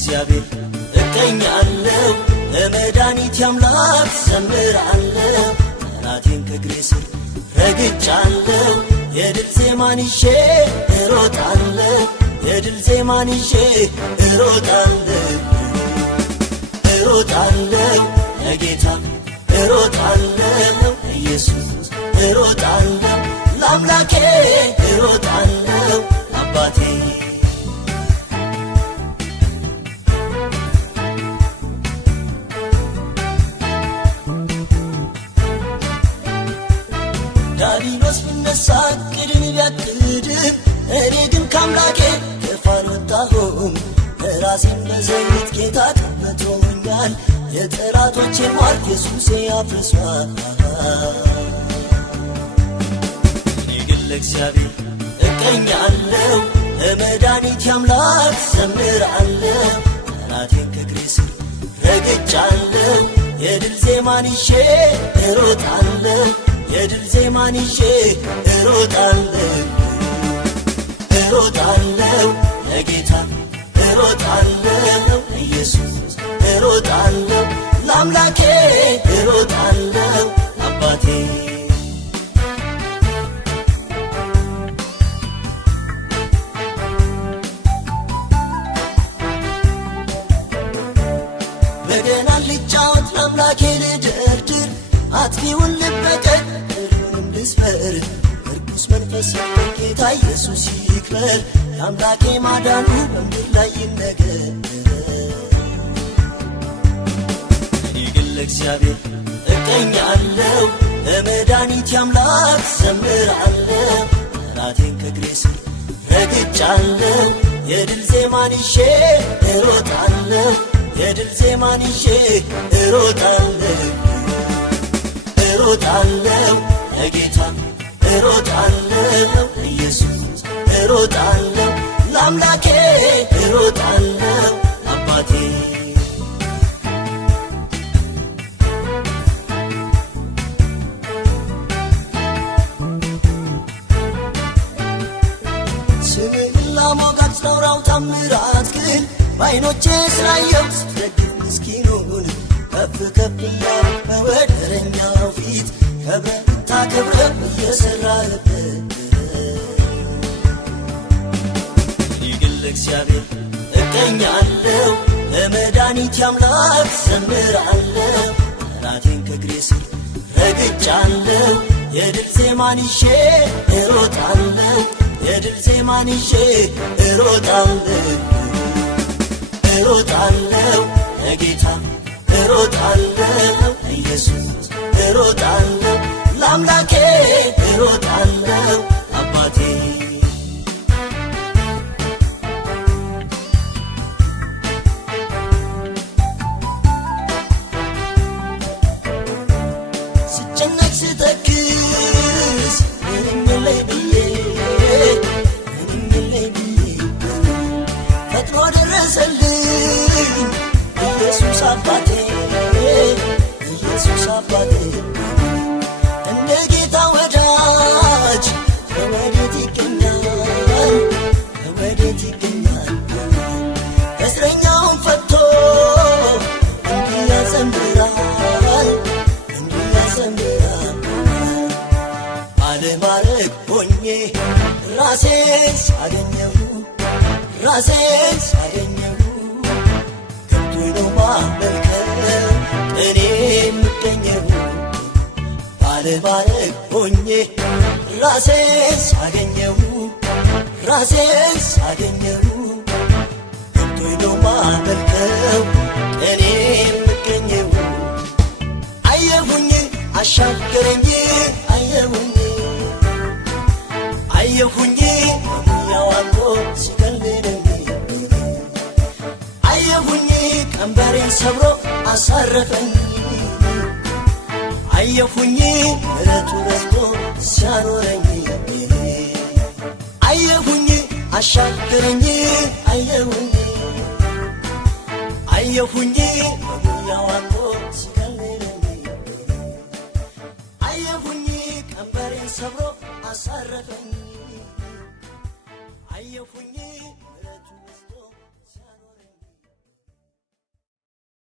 ለእግዚአብሔር እቀኛለሁ ለመድኃኒቴ አምላክ ዘምራለሁ ጠላቴን ከእግሬ ስር ረግጫለሁ የድል ዜማን ይዤ እሮጣለሁ የድል ዜማን ይዤ እሮጣለሁ ለጌታ እሮጣለሁ ኢየሱስ እሮጣለሁ ለአምላኬ እሮጣለሁ አባቴ ዳቢሎስ ቢነሳ ዕቅድን ቢያቅድም እኔ ግን ከአምላኬ ከፍ አልወጣሁም ራሴን በዘይት ጌታ ቀብቶኛል የጠላቶቼን ሟርት ኢየሱሴ አፍርሷል እኔ ግን ለእግዚአብሔር እቀኛለሁ ለመድኃኒቴ አምላክ ዘምራለሁ ጠላቴን ከእግሬ ስር ረግጫለሁ የድል ዜማን ይዤ እሮጣለሁ የድል ዜማን ይዤ እሮጣለሁ ለጌታ እሮጣለሁ ኢየሱስ እሮጣለሁ ለአምላኬ እሮጣለሁ አባቴ በገና ልጫወት ለአምላኬ ልደርድር አጥፊውን ልበቀል ሁሉንም ልስበር እርኩስ መንፈስ ጌታ ኢየሱስ ይክበር የአምላኬ ማዳኑ በምድር ላይ ይነገር እኔ ግን ለእግዚአብሔር እቀኛለሁ ለመድኃኒቴ አምላክ ዘምራለሁ ጠላቴን ከእግሬ ስር ረግጫለሁ የድል ዜማን ይዤ እሮጣለሁ የድል ዜማን ይዤ እሮጣለሁ ለጌታ እሮጣለሁ ኢየሱስ እሮጣለሁ ለአምላኬ እሮጣለሁ አባቴ ስምህን ላሞጋት ላውራው ታምራት ግን በዓይኖቼ ስላየው ስትረግፍ ምስኪኑን ከፍ ከፍ እያልክ በወደረኛው ፊት ከብረህ ታከብረው እየሠራህበት እኔ ግን ለእግዚአብሔር እቀኛለሁ ለመድኃኒቴ አምላክ ዘምራለሁ ጠላቴን ከእግሬ ስር ረግጫለሁ የድል ዜማን ይዤ እሮጣለሁ የድል ዜማን ይዤ እሮጣለሁ ለጌታ እሮጣለሁ ኢየሱስ እሮጣለሁ ለአምላኬ እሮጣለሁ አባቴ ስጨነቅ ስተክዝ ምንም የለኝ ብዬ ፈጥኖ ደረሰልኝ ኢየሱስ አባቴ ኢየሱስ አባቴ እንደ ጌታ ወዳጅ ከወዴት ይገኛል ከወዴት ይገኛል እስረኛውን ፈቶ እንዲህ ያዘምራል ባለማረግ ሆኜ ራሴን ሳገኘው ገብቶኝ ነው ማመልከው እኔ የምገኘው ባለማረግ ሆኜ ራሴን ሳገኘው ገብቶኝ ነው ማመልከው እኔ የምገኘው አየሁኝ አሻገረኝ አየሁኝ ያዋቆ ሲከልለኝ አየሁኝ ቀንበሬን ሰብሮ አሳረፈኝ አየሁኝ ምሕረቱ ረድቶ ሲያኖረኝ አየሁኝ አሻገረኝ አየሁኝ ያዋቆ ሲከልለኝ አየሁኝ ቀንበሬን ሰብሮ አሳረፈኝ አየሁኝ